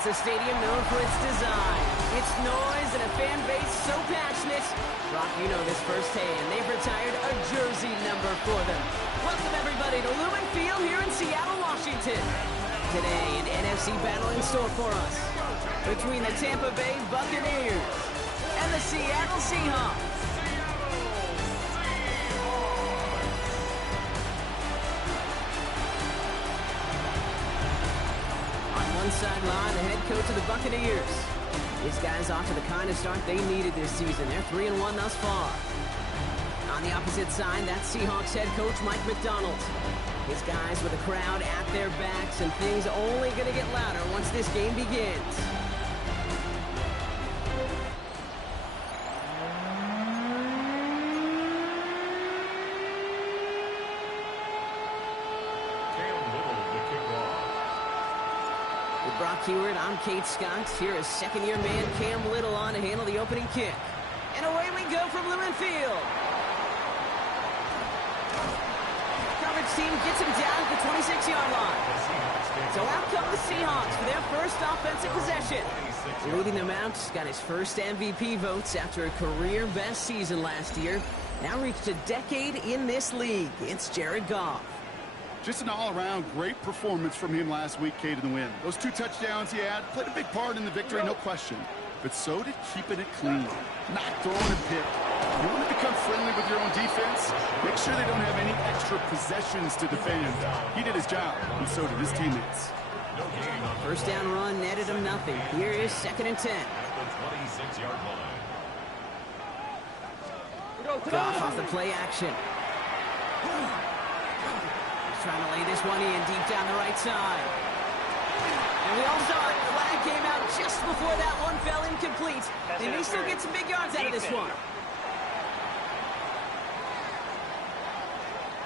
It's a stadium known for its design, its noise, and a fan base so passionate. Brock, you know this firsthand. They've retired a jersey number for them. Welcome, everybody, to Lumen Field here in Seattle, Washington. Today, an NFC battle in store for us between the Tampa Bay Buccaneers and the Seattle Seahawks. One sideline, the head coach of the Buccaneers. These guys off to the kind of start they needed this season. They're 3-1 thus far. On the opposite side, that's Seahawks head coach Mike McDonald. His guys with a crowd at their backs, and things only going to get louder once this game begins. Brock Heward, I'm Kate Scott. Here is second-year man Cam Little on to handle the opening kick. And away we go from Lumen Field. Coverage team gets him down at the 26-yard line. So out come the Seahawks for their first offensive possession. Leading them out, got his first MVP votes after a career-best season last year. Now reached a decade in this league. It's Jared Goff. Just an all-around great performance from him last week, Kate, in the win. Those 2 touchdowns he had played a big part in the victory, no question. But so did keeping it clean, not throwing a pick. You want to become friendly with your own defense? Make sure they don't have any extra possessions to defend. He did his job, and so did his teammates. First down run netted him nothing. Here is 2nd and 10. Goff off the play action. Trying to lay this one in deep down the right side. And we all saw it. The flag came out just before that one fell incomplete. They may still get some big yards out of this one.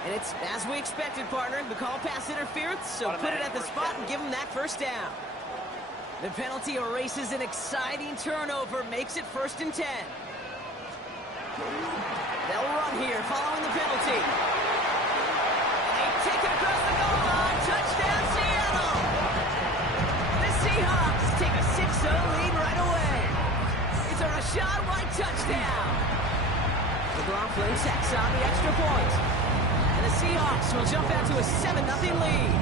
And it's as we expected, partner. The call pass interference, so put it at the spot and give them that first down. The penalty erases an exciting turnover, makes it 1st and 10. They'll run here following the penalty. Take it across the goal line. Touchdown, Seattle. The Seahawks take a 6-0 lead right away. It's a Rachaad White touchdown. McLaughlin tacks on the extra point. And the Seahawks will jump out to a 7-0 lead.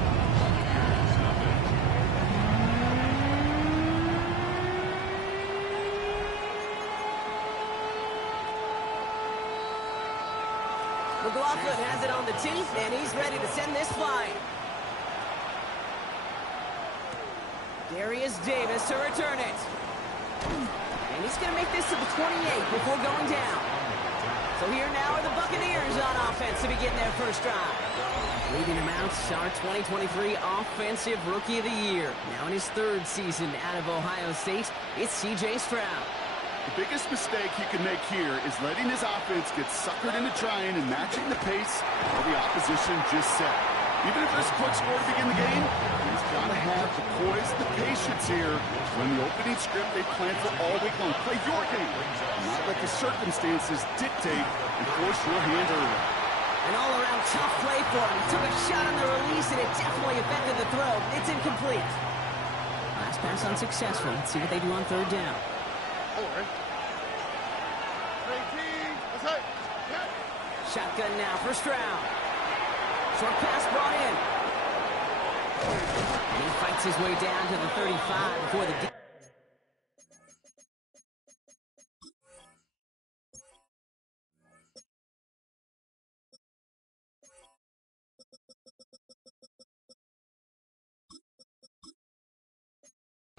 McLaughlin has it on the tee, and he's ready to send this flying. Darius Davis to return it. And he's going to make this to the 28 before going down. So here now are the Buccaneers on offense to begin their first drive. Leading them out, our 2023 Offensive Rookie of the Year. Now in his 3rd season out of Ohio State, it's C.J. Stroud. The biggest mistake he could make here is letting his offense get suckered into trying and matching the pace of the opposition just set. Even if there's a quick score to begin the game, he's got to have the poise and the patience here when the opening script they plan for all week long. Play your game, not let the circumstances dictate and force your hand early. An all-around tough play for him. He took a shot on the release, and it definitely affected the throw. It's incomplete. Last pass unsuccessful. Let's see what they do on 3rd down. Shotgun now for Stroud. Short pass brought in. And he fights his way down to the 35 before the...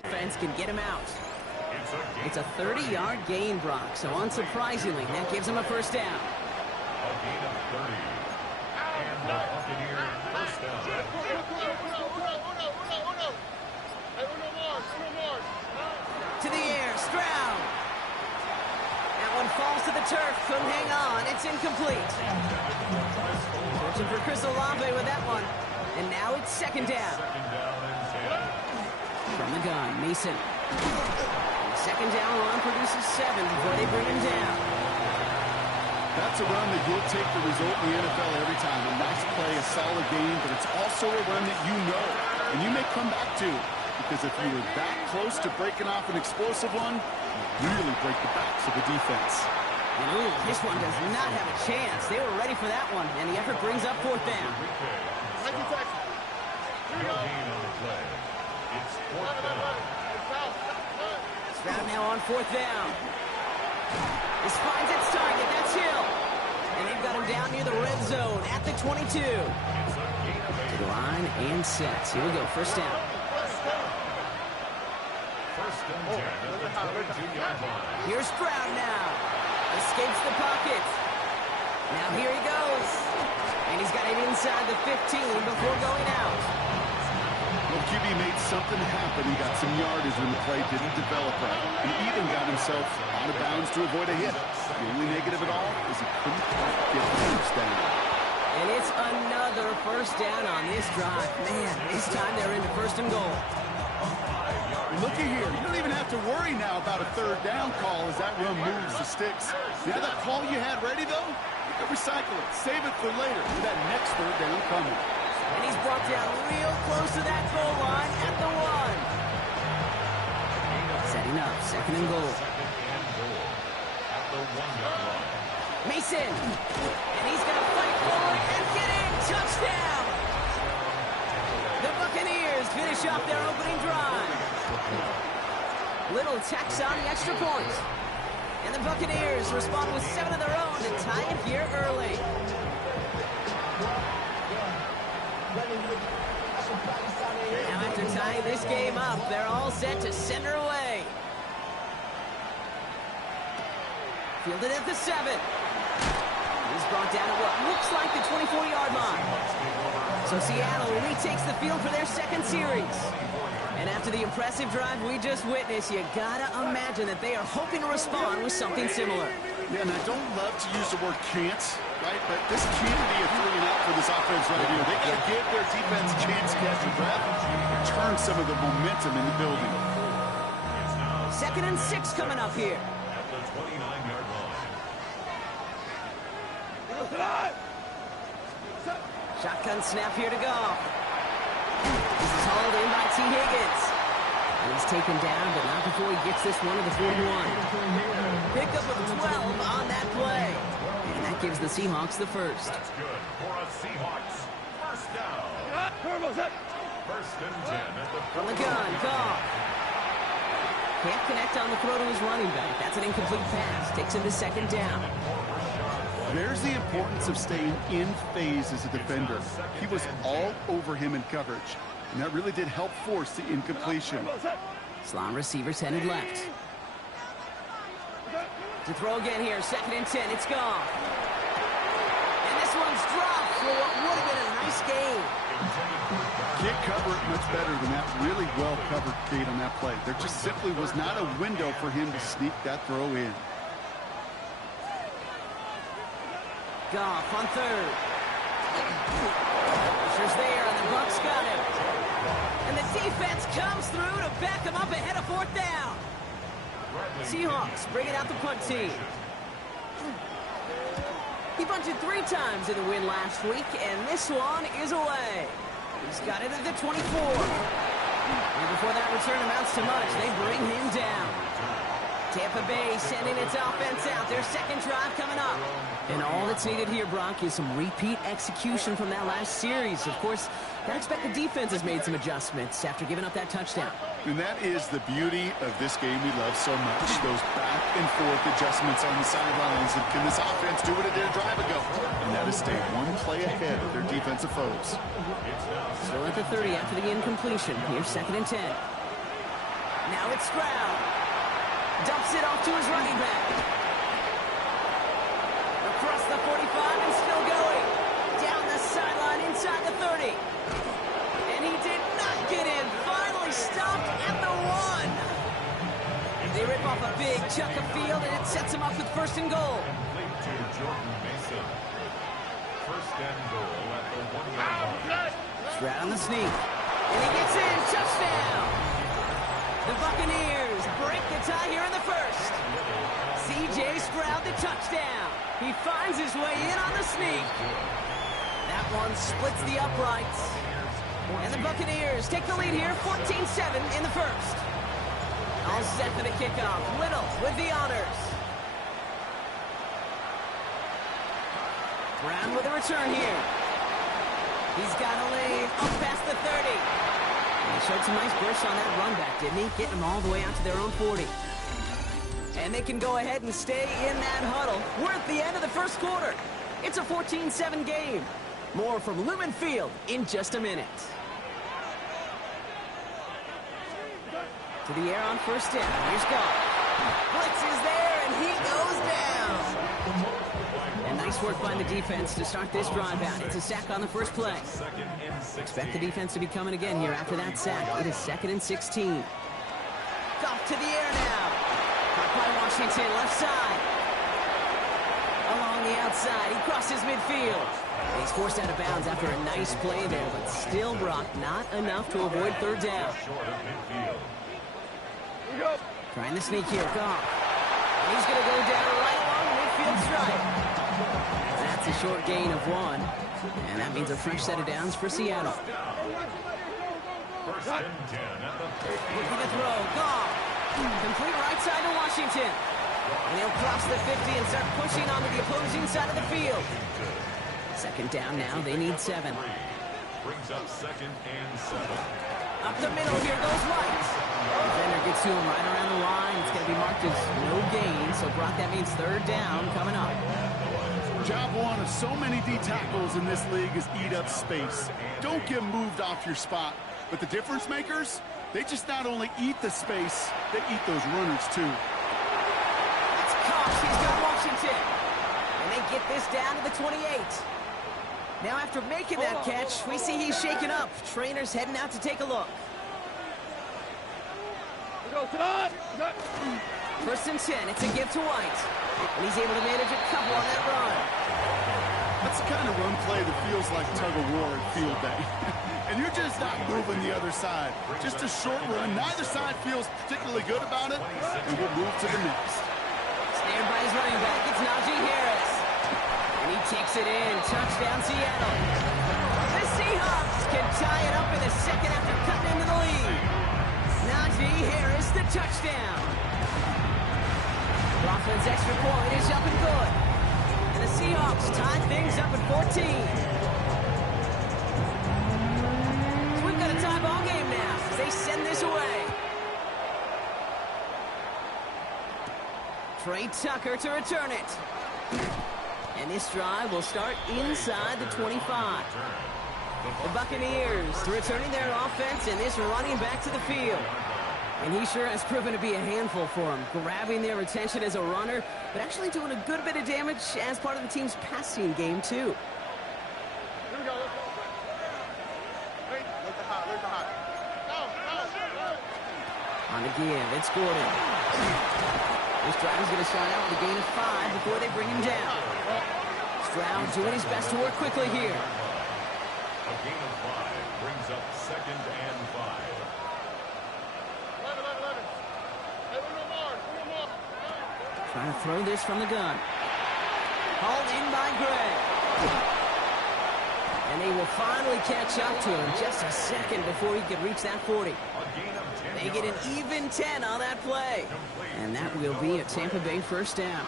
defense can get him out. It's a 30-yard gain, Brock, so unsurprisingly, that gives him a first down. A gain of 30. And the Buccaneers first down. To the air, Stroud. That one falls to the turf, couldn't hang on, it's incomplete. Searching for Chris Olave with that one. And now it's 2nd down. From the gun, Mason. Second down run produces 7 before they bring him down. That's a run that you'll take the result in the NFL every time. A nice play, a solid game, but it's also a run that you know and you may come back to. because if you were that close to breaking off an explosive one, you really break the backs of the defense. And ooh, this one does not have a chance. They were ready for that one, and the effort brings up fourth down. Here we go. It's fourth down. Stroud now on fourth down. This finds its target. That's Hill. And they've got him down near the red zone at the 22. To the line and sets. Here we go. First down. First and 10 at the 22-yard line. Here's Stroud now. Escapes the pocket. Now here he goes. And he's got it inside the 15 before going out. Well, QB made something happen. He got some yardage when the play didn't develop right. He even got himself out of bounds to avoid a hit. The only negative at all is he couldn't quite get the first down. And it's another first down on this drive. Man, this time they're into first and goal. Looky here. You don't even have to worry now about a third down call as that run moves the sticks. Now that call you had ready, though, you can recycle it. Save it for later with that next third down coming. And he's brought down real close to that goal line at the 1. Setting up, second and goal. At the 1-yard line. Mason. And he's going to fight forward and get in. Touchdown. The Buccaneers finish off their opening drive. Little tax on the extra point. And the Buccaneers respond with 7 of their own to tie it here early. Now after tying this game up, they're all set to send her away. Fielded at the 7. He's brought down at what looks like the 24-yard line. So Seattle retakes the field for their second series. And after the impressive drive we just witnessed, you gotta imagine that they are hoping to respond with something similar. Yeah, and I don't love to use the word can't, right? But this can't be a 3 and out for this offense right here. They gotta give their defense a chance to catch the drive and turn some of the momentum in the building. Second and 6 coming up here. At the 29-yard line. Shotgun snap here to go. This is hauled in by T. Higgins. And he's taken down, but not before he gets this one to the 41. Pickup of 12 on that play. And that gives the Seahawks the first. That's good for a Seahawks first down. First and 10 at the From the gun, Goff. Can't connect on the throw to his running back. That's an incomplete pass. Takes him to second down. There's the importance of staying in phase as a defender. He was all over him in coverage, and that really did help force the incompletion. Slot receivers headed left. To throw again here, second and 10, it's gone. And this one's dropped for what would have been a nice game. Can't cover it much better than that really well-covered gate on that play. There just simply was not a window for him to sneak that throw in. Goff on third. Pressure's there, and the Bucs got him. And the defense comes through to back him up ahead of fourth down. Seahawks bringing out the punt team. He punted 3 times in the win last week, and this one is away. He's got it at the 24. And before that return amounts to much, they bring him down. Tampa Bay sending its offense out. Their second drive coming up. And all that's needed here, Brock, is some repeat execution from that last series. Of course, I expect the defense has made some adjustments after giving up that touchdown. And that is the beauty of this game we love so much. Those back and forth adjustments on the sidelines. And can this offense do what it did a drive ago? And that is stay one play ahead of their defensive foes. Still at the 30 after the incompletion. Here's second and 10. Now it's Stroud. Dumps it off to his running back. Across the 45 and still going. Down the sideline inside the 30. And he did not get in. Finally stopped at the 1. They rip off a big chunk of field, and it sets him up with first and goal. Complete to Jordan Mason. First and goal at the 1-yard line. Stroud on the sneak. And he gets in. Touchdown. The Buccaneers break the tie here in the first. C.J. Stroud, the touchdown. He finds his way in on the sneak. That one splits the uprights. And the Buccaneers take the lead here, 14-7 in the first. All set for the kickoff. Whittle with the honors. Brown with a return here. He's got a lane up past the 30. And he showed some nice bursts on that run back, didn't he? Getting them all the way out to their own 40. And they can go ahead and stay in that huddle. We're at the end of the first quarter. It's a 14-7 game. More from Lumen Field in just a minute. To the air on first down. Here's Goff. Blitz is there, and he goes down. And nice work by the defense to start this drive out. It's a sack on the first play. Expect the defense to be coming again here after that sack. It is 2nd and 16. Goff to the air now. Caught by Washington, left side. Along the outside, he crosses midfield. He's forced out of bounds after a nice play there, but still, Brock, not enough to avoid third down. Trying to sneak here, Goff. He's going to go down right along the midfield stripe. That's a short gain of 1, and that means a fresh set of downs for Seattle. Looking to throw, Goff. Complete right side to Washington. And he'll cross the 50 and start pushing onto the opposing side of the field. Second down now, they need 7. Brings up 2nd and 7. Up the middle, here goes White. Defender gets to him right around the line. It's going to be marked as no gain, so Brock, that means third down coming up. Job one of so many D tackles in this league is eat up space. Don't get moved off your spot. But the difference makers, they just not only eat the space, they eat those runners too. It's Cox, he's got Washington. And they get this down to the 28. Now after making that catch, we see he's shaken up. Trainer's heading out to take a look. First and 10, it's a give to White. And he's able to manage a couple on that run. That's the kind of run play that feels like tug-of-war at field day. And you're just not moving the other side. Just a short run. Neither side feels particularly good about it. And we'll move to the next. Snared by his running back, it's Najee Harris. And he takes it in. Touchdown, Seattle. The Seahawks can tie it up in the second after cutting into the lead. Najee Harris, the touchdown. The offense extra point is up and good. And the Seahawks tie things up at 14. So we've got a tie ball game now as they send this away. Trey Tucker to return it. And this drive will start inside the 25. The Buccaneers returning their offense and this running back to the field. And he sure has proven to be a handful for them, grabbing their attention as a runner, but actually doing a good bit of damage as part of the team's passing game, too. Here we go. Wait, look the hot, look the hot. On the give, it's Gordon. This drive is going to start out with a gain of 5 before they bring him down. Stroud doing his best to work quickly here. A gain of 5 brings up 2nd and 5. 11. Hey, one more. Trying to throw this from the gun. Hauled in by Gray. And they will finally catch up to him just a second before he could reach that 40. A gain of 10 They get an even 10 on that play. And that will be a Tampa Bay first down.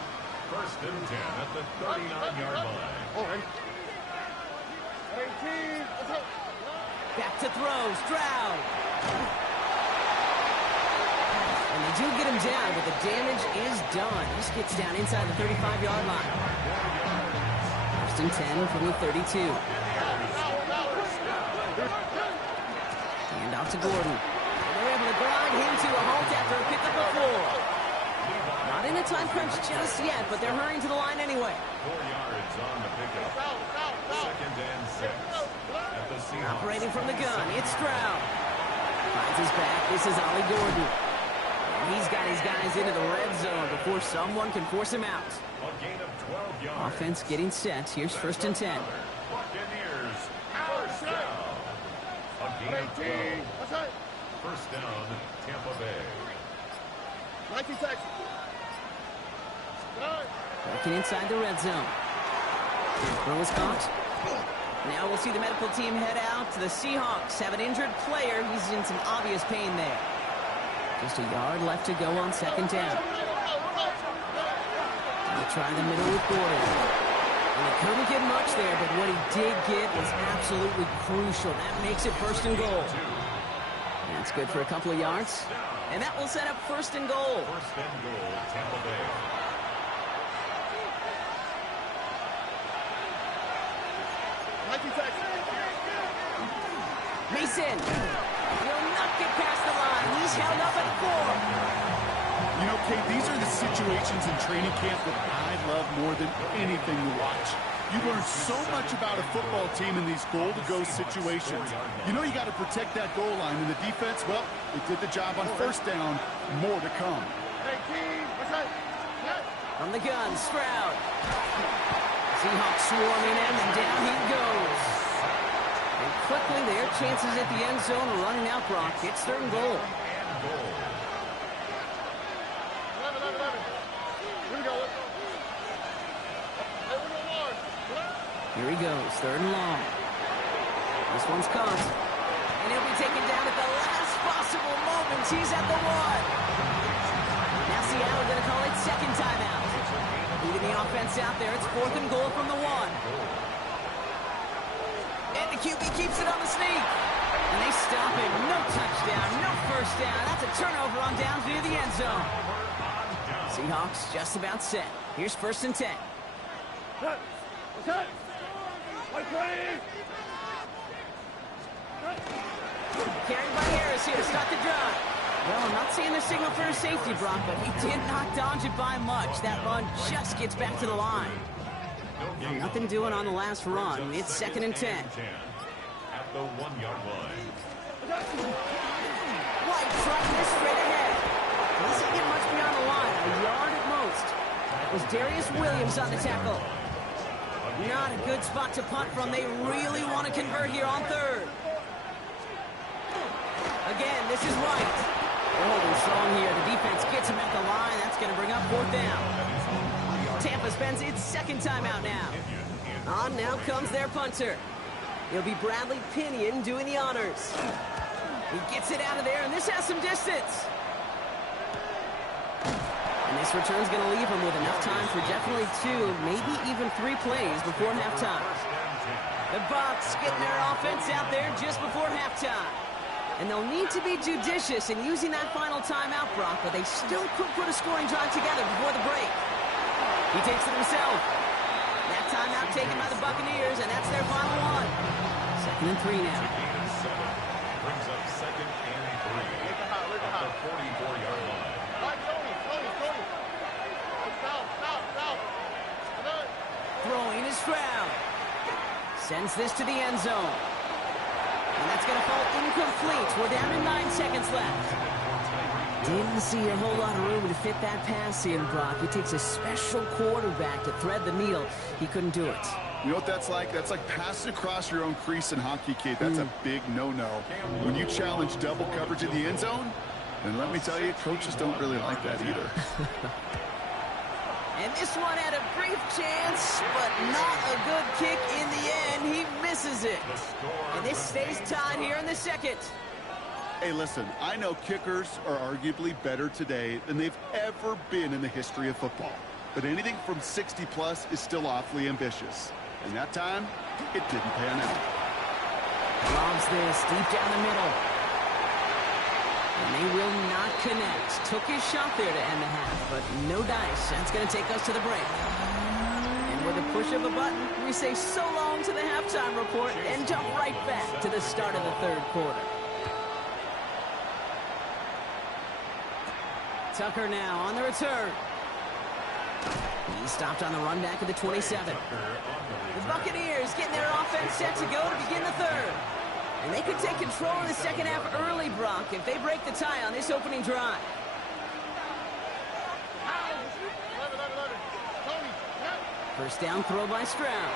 First and 10 at the 39-yard line. All right. 18. Let's go. Back to throw, Stroud. And they do get him down, but the damage is done. This gets down inside the 35-yard line. First and 10 from the 32. Hand off to Gordon. And they're able to grind him to a halt after a pickup of 4. Not in a time crunch just yet, but they're hurrying to the line anyway. 4 yards on the pickup. 2nd and 6 at the Seahawks. Operating from the gun, it's Stroud. Finds his back, this is Ollie Gordon. And he's got his guys into the red zone before someone can force him out. A gain of 12 yards. Offense getting set, here's first and 10. Buccaneers. First down. A gain of 12. That's right. First down, Tampa Bay. 19 seconds. Working inside the red zone. Throw is caught. Now we'll see the medical team head out. The Seahawks have an injured player. He's in some obvious pain there. Just a yard left to go on second down. They'll try the middle with Gordon. And he couldn't get much there, but what he did get was absolutely crucial. That makes it first and goal. That's good for a couple of yards. And that will set up first and goal. First and goal, Tampa Bay. Mason will not get past the line. He's held up at 4. You know, Kate, these are the situations in training camp that I love more than anything to watch. You learn so much about a football team in these goal-to-go situations. You know you got to protect that goal line, and the defense, well, they did the job on first down. More to come. Hey, team, what's that? On the gun, Stroud. Seahawks swarming him, and down he goes. And quickly, their chances at the end zone are running out, Brock. It's third and goal. 11. Here we go. Here he goes, third and long. This one's caught. And he'll be taken down at the last possible moment. He's at the 1. Now Seattle going to call it second timeout. Leading the offense out there. It's fourth and goal from the 1. And the QB keeps it on the sneak. And they stop him. No touchdown, no first down. That's a turnover on downs near the end zone. Seahawks just about set. Here's first and 10. Carried by Harris here to start the drive. Well, I'm not seeing the signal for a safety, Brock, but he did not dodge it by much. That run just gets back to the line. Well, nothing doing on the last run. It's second and 10. At the 1-yard line. White trying this straight ahead. He doesn't get much beyond the line, a yard at most. That was Darius Williams on the tackle. Not a good spot to punt from. They really want to convert here on third. Again, this is White. They're holding strong here. The defense gets him at the line. That's going to bring up fourth down. Tampa spends its second timeout now. On now comes their punter. It'll be Bradley Pinion doing the honors. He gets it out of there, and this has some distance. And this return's going to leave him with enough time for definitely 2, maybe even 3 plays before halftime. The Bucs getting their offense out there just before halftime. And they'll need to be judicious in using that final timeout, Brock, but they still could put a scoring drive together before the break. He takes it himself. That timeout taken by the Buccaneers, and that's their final one. Second and 3 now. Brings up second and 3. At the 44-yard line. Throwing is Stroud. Sends this to the end zone. And that's going to fall incomplete. We're down to 9 seconds left. Didn't see a whole lot of room to fit that pass in, Brock. It takes a special quarterback to thread the needle. He couldn't do it. You know what that's like? That's like passing across your own crease in hockey, Kate. That's a big no-no. When you challenge double coverage in the end zone, then let me tell you, coaches don't really like that either. And this one had a brief chance, but not a good kick in the end. He misses it. And this stays tied here in the second. Hey, listen, I know kickers are arguably better today than they've ever been in the history of football. But anything from 60-plus is still awfully ambitious. And that time, it didn't pan out. Lobs this deep down the middle. And they will not connect. Took his shot there to end the half, but no dice. That's going to take us to the break. And with a push of a button, we say so long to the halftime report and jump right back to the start of the third quarter. Tucker now on the return. He stopped on the run back at the 27. The Buccaneers getting their offense set to go to begin the third. And they could take control of the second half early, Brock, if they break the tie on this opening drive. First down throw by Stroud.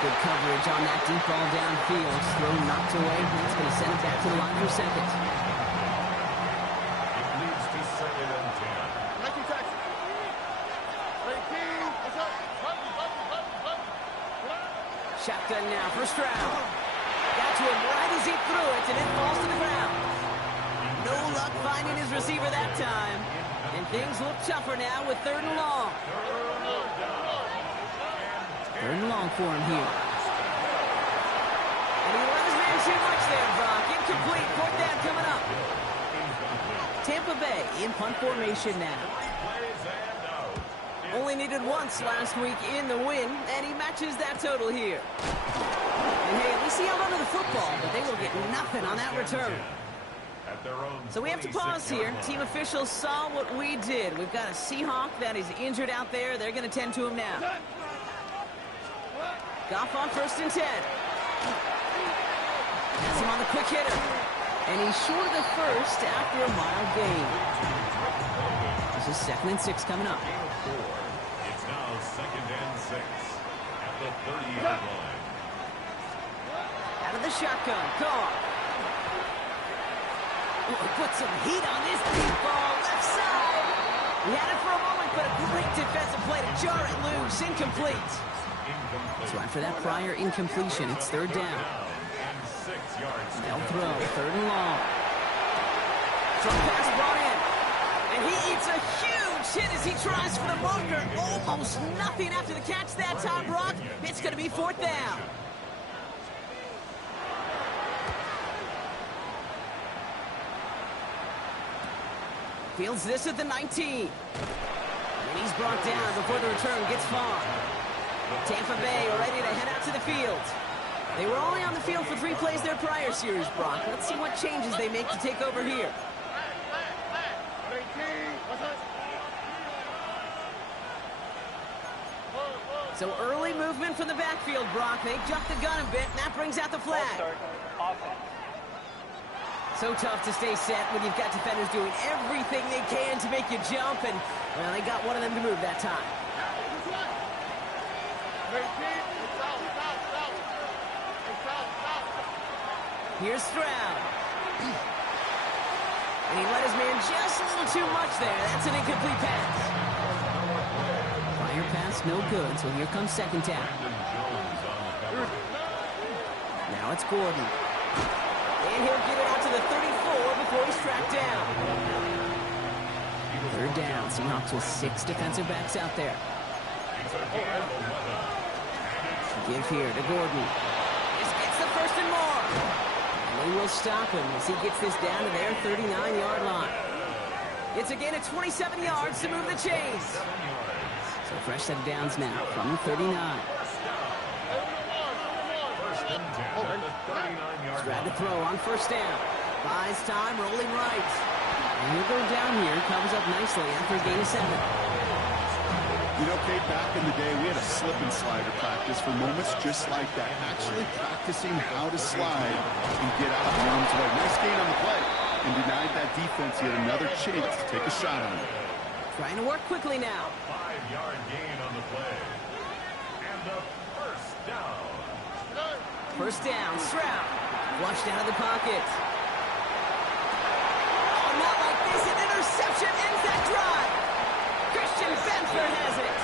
Good coverage on that deep ball downfield. Throw knocked away. That's going to send it back to the line for second. It leads to second and 10. Shotgun now for Stroud. Got to him right as he threw it, and it falls to the ground. No luck finding his receiver that time. And things look tougher now with 3rd and long. 3rd and long for him here. And he let his man too much there, Brock. Incomplete. 4th down coming up. Tampa Bay in punt formation now. Only needed once last week in the win, and he matches that total here. And hey, at least he held onto the football, but they will get nothing on that return. So we have to pause here. Team officials saw what we did. We've got a Seahawk that is injured out there. They're going to tend to him now. Goff on 1st and 10. Has him on the quick hitter. And he's short of the first after a mild gain. This is 2nd and 6 coming up. It's now 2nd and 6 at the 30-yard line. Out of the shotgun. Goff. Put some heat on this deep ball. Left side. He had it for a moment, but a great defensive play to jar it loose. Incomplete. So after that prior incompletion, it's 3rd down. They'll throw. 3rd and long. Strong pass brought in. And he eats a huge hit as he tries for the marker. Almost nothing after the catch that time, Brock. It's going to be 4th down. Fields this at the 19. And he's brought down before the return gets far. Tampa Bay ready to head out to the field. They were only on the field for 3 plays their prior series, Brock. Let's see what changes they make to take over here. So early movement from the backfield, Brock. They jumped the gun a bit, and that brings out the flag. So tough to stay set when you've got defenders doing everything they can to make you jump, and, well, they got one of them to move that time. Here's Stroud. And he let his man just a little too much there. That's an incomplete pass. Prior pass, no good, so here comes 2nd down. Now it's Gordon. And he'll get it out to the 34 before he's tracked down. 3rd down. Seahawks with 6 defensive backs out there. Give here to Gordon. This gets the 1st and more. And they will stop him as he gets this down to their 39-yard line. It's a gain of 27 yards to move the chains. So fresh set of downs now from the 39. Stroud to throw on 1st down. Buys time, rolling right. And he'll go down here, comes up nicely after a gain of 7. You know, Kate, back in the day, we had a slip and slide practice for moments just like that. Actually practicing how to slide and get out of harm's way. Nice gain on the play. And denied that defense yet another chance to take a shot on it. Trying to work quickly now. 5-yard gain on the play. And the 1st down. 1st down, Stroud. Flushed out of the pocket. Oh, not like this. An interception ends that drive. Christian Benford has it.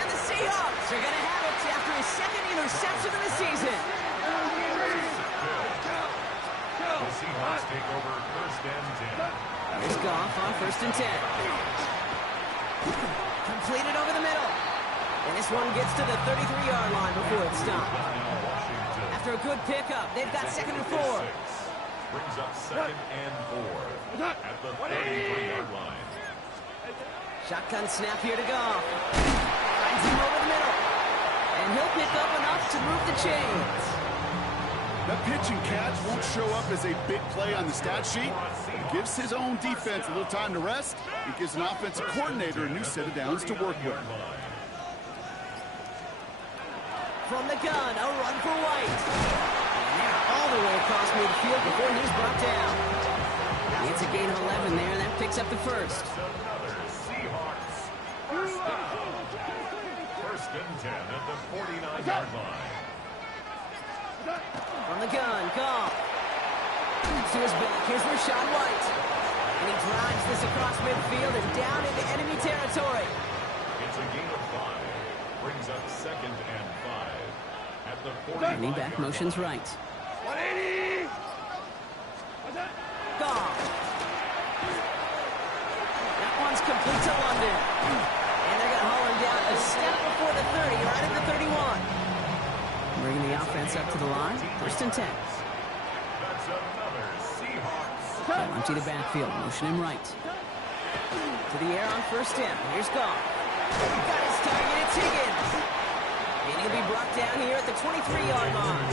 And the Seahawks are going to have it after his 2nd interception of the season. The Seahawks take over 1st and 10. Here's Goff on 1st and 10. Completed over the middle. And this one gets to the 33-yard line before it's stopped. After a good pickup, they've got 2nd and 4. Brings up 2nd and 4 at the 33-yard line. Shotgun snap here to Goff. Finds him over the middle. And he'll pick up enough to move the chains. That pitch and catch won't show up as a big play on the stat sheet. It gives his own defense a little time to rest. It gives an offensive coordinator a new set of downs to work with. From the gun, a run for White. And they're all the way across midfield before he's brought down. It's a gain of 11 there, and that picks up the 1st. Seahawks. 1st and 10 at the 49-yard line. From the gun, Goff. To his back, here's Rashawn White. And he drives this across midfield and down into enemy territory. It's a gain of 5. Brings up 2nd and 5 at the Running back motions right. 180. Gone. That one's complete to London. And they're going to haul him down a step before the 30, right at the 31. Bringing the offense up to the line. First and 10. That's another Seahawks. Empty the backfield. Motion him right. To the air on first down. Here's Goff. Got his target. It's Higgins. And he'll be brought down here at the 23-yard line.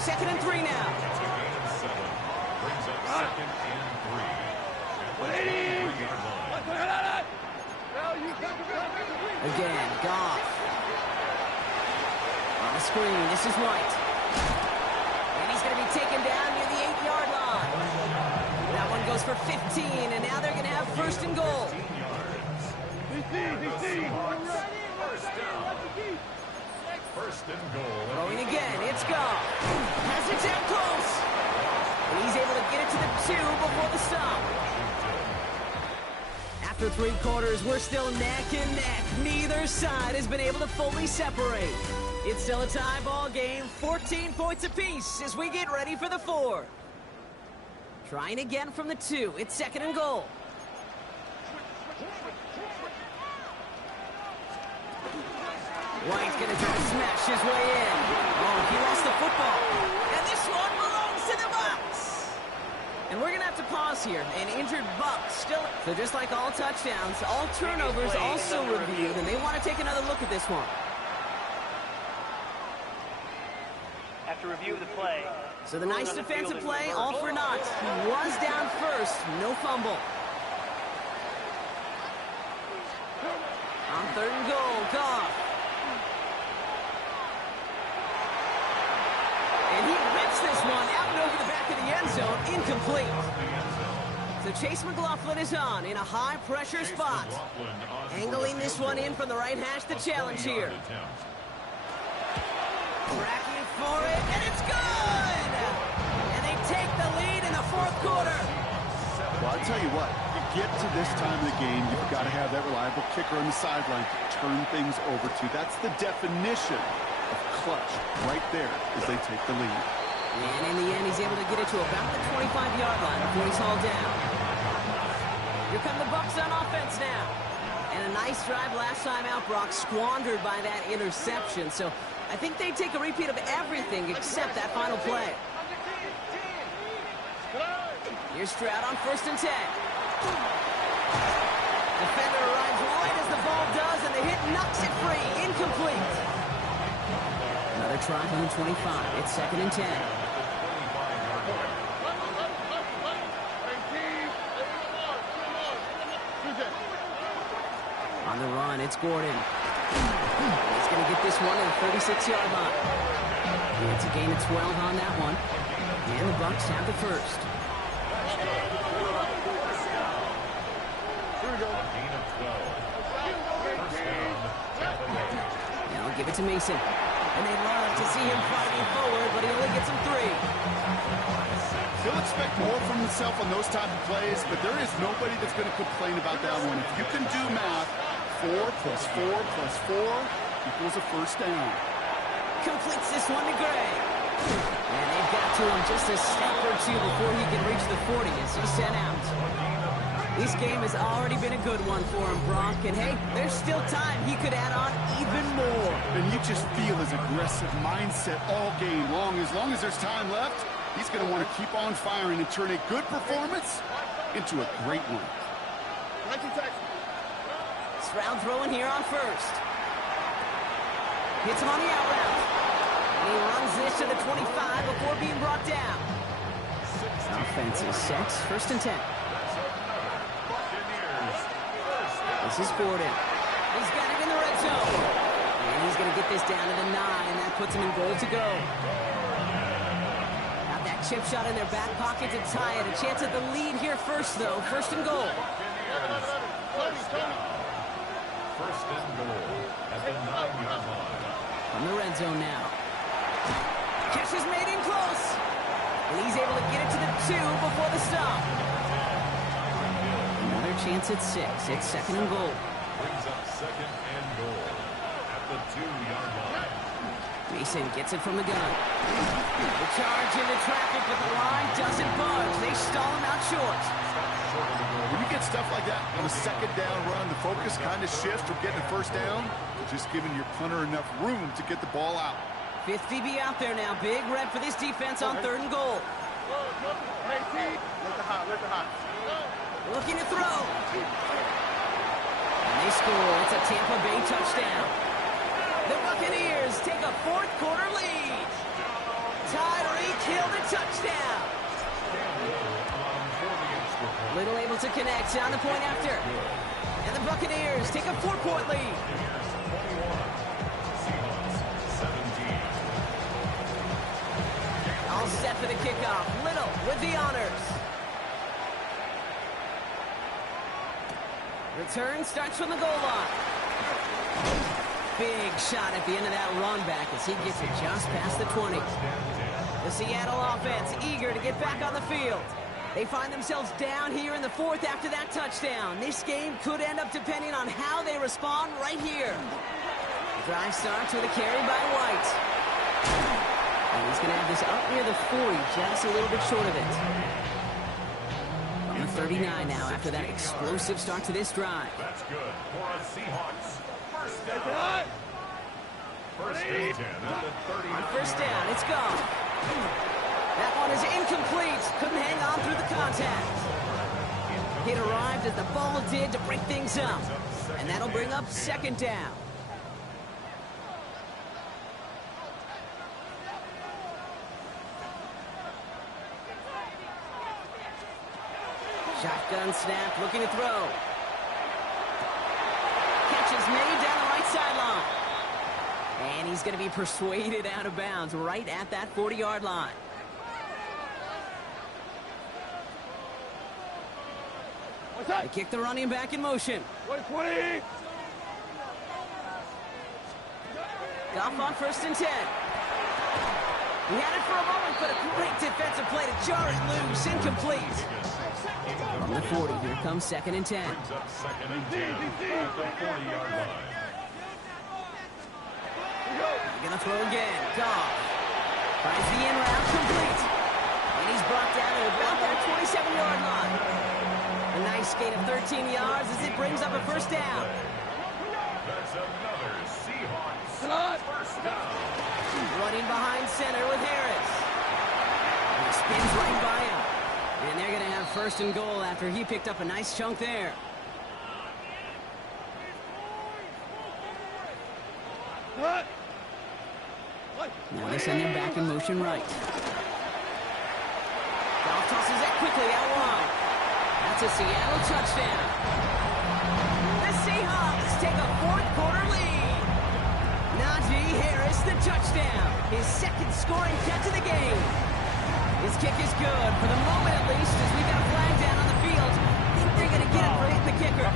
Second and 3 now. Brings up second and 3. Again, Goff. On the screen, this is White. And he's going to be taken down near the 8-yard line. That one goes for 15, and now they're going to have first and goal. First and goal. Throwing again, it's Goff. Has it down close. And he's able to get it to the 2 before the stop. After 3 quarters, we're still neck and neck. Neither side has been able to fully separate. It's still a tie ball game, 14 points apiece as we get ready for the 4th. Trying again from the 2. It's second and goal. White's going to try to smash his way in. Oh, he lost the football. And this one belongs to the Bucs. And we're going to have to pause here. An injured Buck still. So just like all touchdowns, all turnovers also reviewed, and they want to take another look at this one. After review of the play. So the nice defensive play, all for naught. He was down first, no fumble. On third and goal, Goff. And he rips this one out and over the back of the end zone, incomplete. So Chase McLaughlin is on in a high-pressure spot. Angling this one in from the right hash, the challenge here. Tracking for it, and it's good! And they take the lead in the 4th quarter. Well, I'll tell you what, you get to this time of the game, you've got to have that reliable kicker on the sideline to turn things over to. That's the definition of clutch right there as they take the lead. And in the end, he's able to get it to about the 25-yard line before he's hauled down. Here come the Bucs on offense now. And a nice drive last time out, Brock, squandered by that interception. So I think they take a repeat of everything except that final play. Here's Stroud on first and 10. Defender arrives right as the ball does, and the hit knocks it free. Incomplete. Another try from the 25. It's second and 10. On the run, it's Gordon. He's going to get this one at the 36-yard line. And it's a gain of 12 on that one. And the Bucs have the first. Here we go. Gain of 12. First down. Now give it to Mason. And they love to see him fighting forward, but he only gets him 3. He'll expect more from himself on those type of plays, but there is nobody that's going to complain about that one. If you can do math, 4 plus 4 plus 4 equals a first down. Completes this one to Gray. And they've got to him just a step or 2 before he can reach the 40 as he's sent out. This game has already been a good one for him, Brock. And hey, there's still time. He could add on even more. And you just feel his aggressive mindset all game long. As long as there's time left, he's going to want to keep on firing and turn a good performance into a great one. Stroud throwing here on first. Hits him on the out route. And he runs this to the 25 before being brought down. Offense is set. First and 10. This is Gordon. He's got it in the red zone. And he's going to get this down to the 9, and that puts him in goal to go. Got that chip shot in their back pocket to tie it. A chance at the lead here first, though. First and goal. First and goal at the 9-yard line. From the red zone now. Catch is made in close. And he's able to get it to the 2 before the stop. Another chance at 6. It's second and goal. Brings up second and goal at the 2-yard line. Mason gets it from the gun. The charge into traffic, but the line doesn't budge. They stall him out short. When you get stuff like that on a second down run, the focus kind of shifts from getting a first down to just giving your punter enough room to get the ball out. 5th DB out there now. Big rep for this defense on 3rd and goal. Let the hot. Looking to throw. And they score. It's a Tampa Bay touchdown. The Buccaneers take a 4th quarter lead. Tyreek Hill the touchdown. Little able to connect on the point after. And the Buccaneers take a 4-point lead. All set for the kickoff. Little with the honors. Return starts from the goal line. Big shot at the end of that run back as he gets it just past the 20. The Seattle offense eager to get back on the field. They find themselves down here in the 4th after that touchdown. This game could end up depending on how they respond right here. Drive starts with a carry by White. And he's going to have this up near the 40, just a little bit short of it. On the 39 now after that explosive start to this drive. That's good for a Seahawks. First down. First and 10 at the 39. On first down, it's gone. That one is incomplete. Couldn't hang on through the contact. It arrived as the ball did to break things up. And that'll bring up 2nd down. Shotgun snap, looking to throw. Catch is made down the right sideline. And he's going to be persuaded out of bounds right at that 40-yard line. They kick the running back in motion. 20. Goff on 1st and 10. He had it for a moment, but a great defensive play to jar it loose. Incomplete. From the 40, here comes 2nd and 10. Brings up 2nd and 10 at the 40-yard line. He's going to throw again. Goff finds the in route complete. And he's brought down at about that 27-yard line. A nice gain of 13 yards as it brings up a 1st down. That's another Seahawks first down. Running behind center with Harris. And he spins right by him. And they're going to have 1st and goal after he picked up a nice chunk there. Now they send him back in motion right. Goff tosses that quickly out wide. That's a Seattle touchdown. The Seahawks take a 4th quarter lead. Najee Harris the touchdown. His 2nd scoring catch of the game. His kick is good, for the moment at least, as we've got a flag down on the field. I think they're going to get him for hitting the kicker.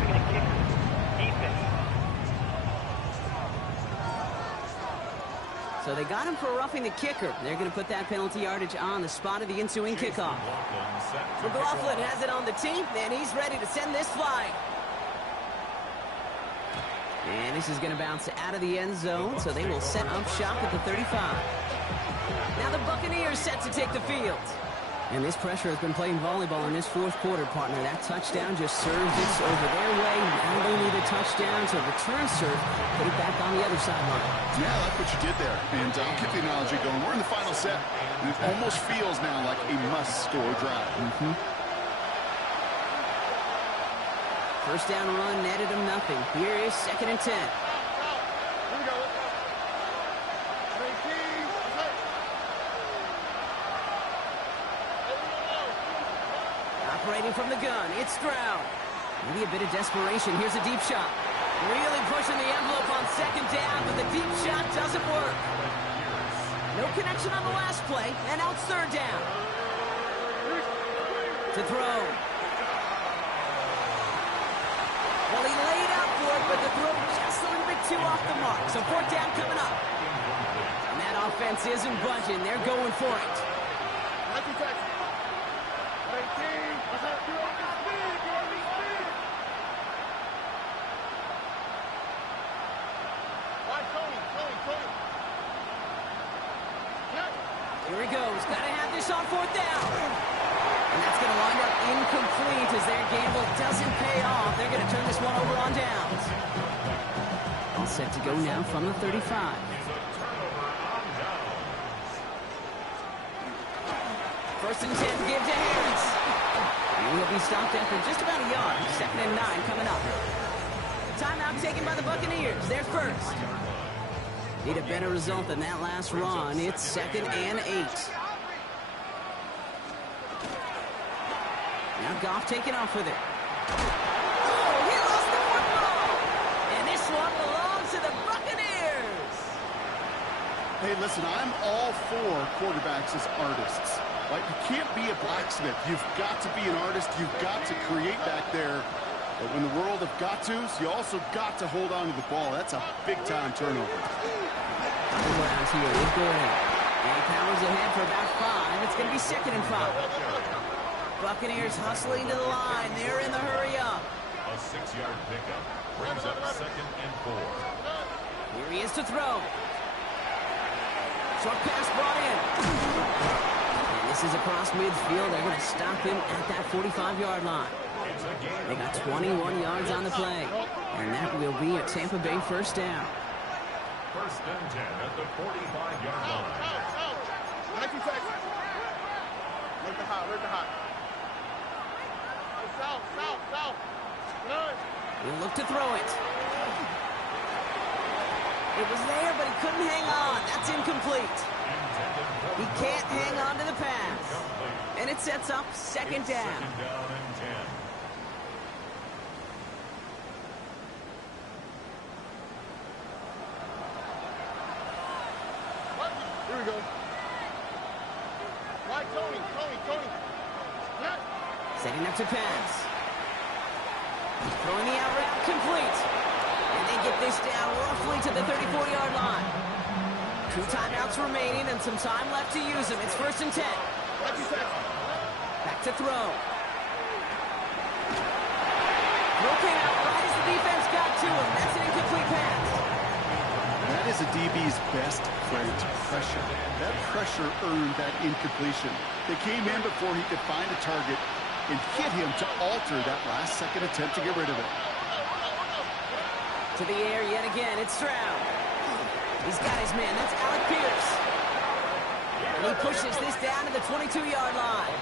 So they got him for roughing the kicker. They're going to put that penalty yardage on the spot of the ensuing kickoff. McLaughlin has it on the team, and he's ready to send this flying. And this is going to bounce out of the end zone, so they will set up shop at the 35. Now the Buccaneers set to take the field. And this pressure has been playing volleyball in this 4th quarter, partner. That touchdown just serves it over their way. Now they need a touchdown to return serve, put it back on the other sideline. Yeah, I like what you did there. And I'll keep the analogy going. We're in the final set, and it almost feels now like a must-score drive. First down run netted him nothing. Here is 2nd and 10. Here we go. 19. Operating from the gun, it's Stroud. Maybe a bit of desperation. Here's a deep shot. Really pushing the envelope on 2nd down, but the deep shot doesn't work. No connection on the last play, and now it's 3rd down. To throw. Well, he laid out for it, but the throw just a little bit too off the mark. So 4th down coming up. And that offense isn't budging. They're going for it. Here he goes. Got to have this on fourth down. And that's going to wind up incomplete as their gamble doesn't pay off. They're going to turn this one over on downs. All set to go now from the 35. First and 10, give to Harris. And he'll be stopped after just about a yard. 2nd and 9 coming up. Timeout taken by the Buccaneers. They're first. Need a better result than that last run. It's 2nd and 8. Now Goff taking off with it. Oh, he lost the football. And this one belongs to the Buccaneers. Hey, listen, I'm all for quarterbacks as artists. Like, you can't be a blacksmith. You've got to be an artist. You've got to create back there. But when the world of got-tos, you also got to hold on to the ball. That's a big-time turnover. Around here, it's good. And he powers ahead for about 5. It's going to be 2nd and 5. Buccaneers hustling to the line. They're in the hurry up. A 6-yard pickup brings up 2nd and 4. Here he is to throw. Short pass brought in. And this is across midfield. They're going to stop him at that 45-yard line. They got 21 yards on the play. And that will be a Tampa Bay first down. First and 10 at the 45-yard line. Let the hot. South. He'll look to throw it. It was there, but he couldn't hang on. That's incomplete. He can't hang on to the pass. And it sets up 2nd down. 2nd down and 10. Here we go. Right, Tony. Yes. Setting up to pass. Throwing the out route complete. And they get this down roughly to the 34-yard line. 2 timeouts remaining and some time left to use them. It's 1st and 10. Back to throw. Throw came out right as the defense got to him. That's an incomplete pass. That is a DB's best friend, pressure. That pressure earned that incompletion. They came in before he could find a target and hit him to alter that last-second attempt to get rid of it. To the air yet again. It's Stroud. He's got his man. That's Alec Pierce. And he pushes this down to the 22-yard line.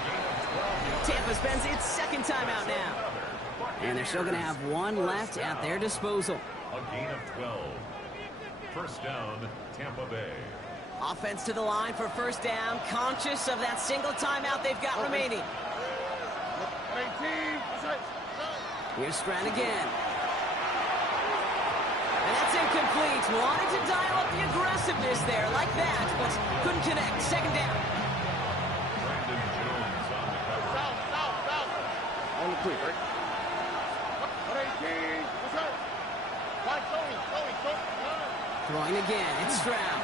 Tampa spends its 2nd timeout now. And they're still going to have 1 left at their disposal. A gain of 12. First down, Tampa Bay. Offense to the line for first down. Conscious of that single timeout they've got remaining. Here's Stroud again. And that's incomplete. Wanted to dial up the aggressiveness there like that, but couldn't connect. 2nd down. Brandon Jones on the cover. South. On the quick, right? 18. What's up? Right, Tony. Throwing again. It's Stroud.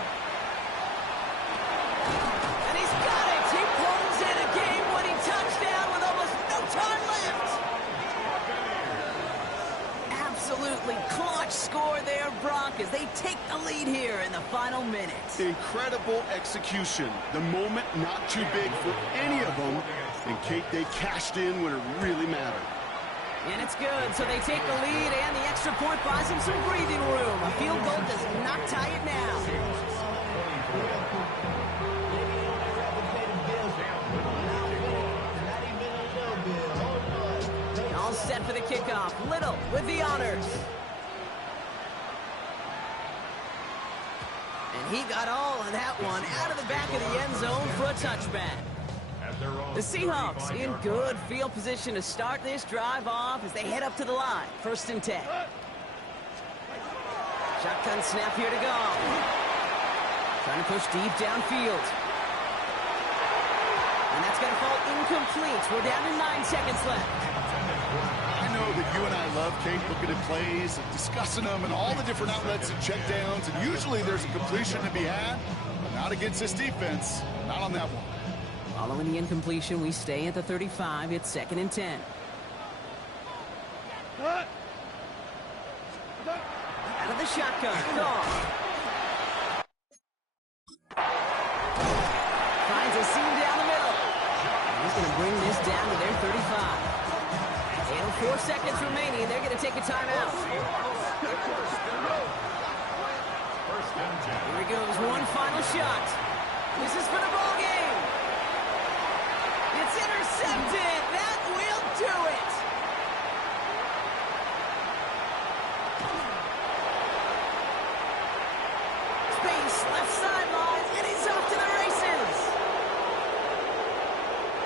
And he's got it. He pulls in a game-winning touchdown with almost no time left. Absolutely clutch score there, Brock, as they take the lead here in the final minutes. Incredible execution. The moment not too big for any of them. And Kate, they cashed in when it really mattered. And it's good, so they take the lead, and the extra point buys them some breathing room. A field goal does not tie it now. All set for the kickoff. Little with the honors. And he got all of that one out of the back of the end zone for a touchback. The Seahawks in good field position to start this drive off as they head up to the line. 1st and 10. Shotgun snap here to go. Trying to push deep downfield. And that's going to fall incomplete. We're down to 9 seconds left. I know that you and I love, Kate, looking at plays and discussing them and all the different outlets and checkdowns. And usually there's a completion to be had, but not against this defense. Not on that one. Following the incompletion, we stay at the 35. It's 2nd and 10. Out of the shotgun. Goff. 4 seconds remaining. They're going to take a timeout. Here he goes, one final shot. This is for the ball game. It's intercepted. That will do it. Space, left sideline, and he's off to the races.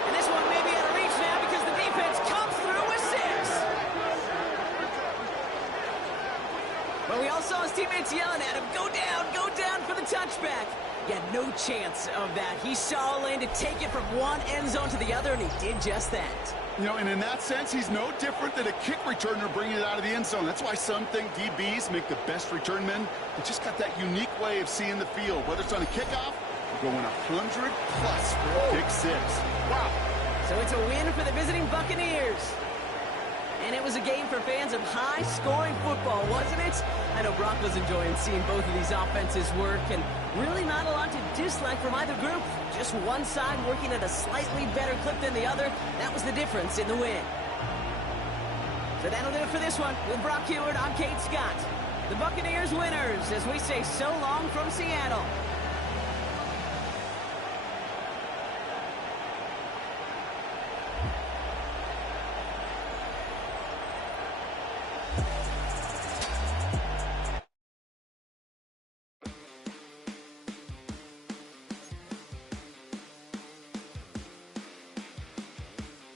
And this one may be out of reach now because the defense comes through with 6. But we all saw his teammates yelling at him, go down for the touchback. He had no chance of that. He saw a lane to take it from one end zone to the other, and he did just that. You know, and in that sense, he's no different than a kick returner bringing it out of the end zone. That's why some think DBs make the best return men. They just got that unique way of seeing the field, whether it's on a kickoff or going 100-plus for a pick 6. Wow. So it's a win for the visiting Buccaneers. And it was a game for fans of high-scoring football, wasn't it? I know Brock was enjoying seeing both of these offenses work, and really not a lot to dislike from either group. Just one side working at a slightly better clip than the other. That was the difference in the win. So that'll do it for this one. With Brock Heward, I'm Kate Scott. The Buccaneers winners, as we say so long from Seattle.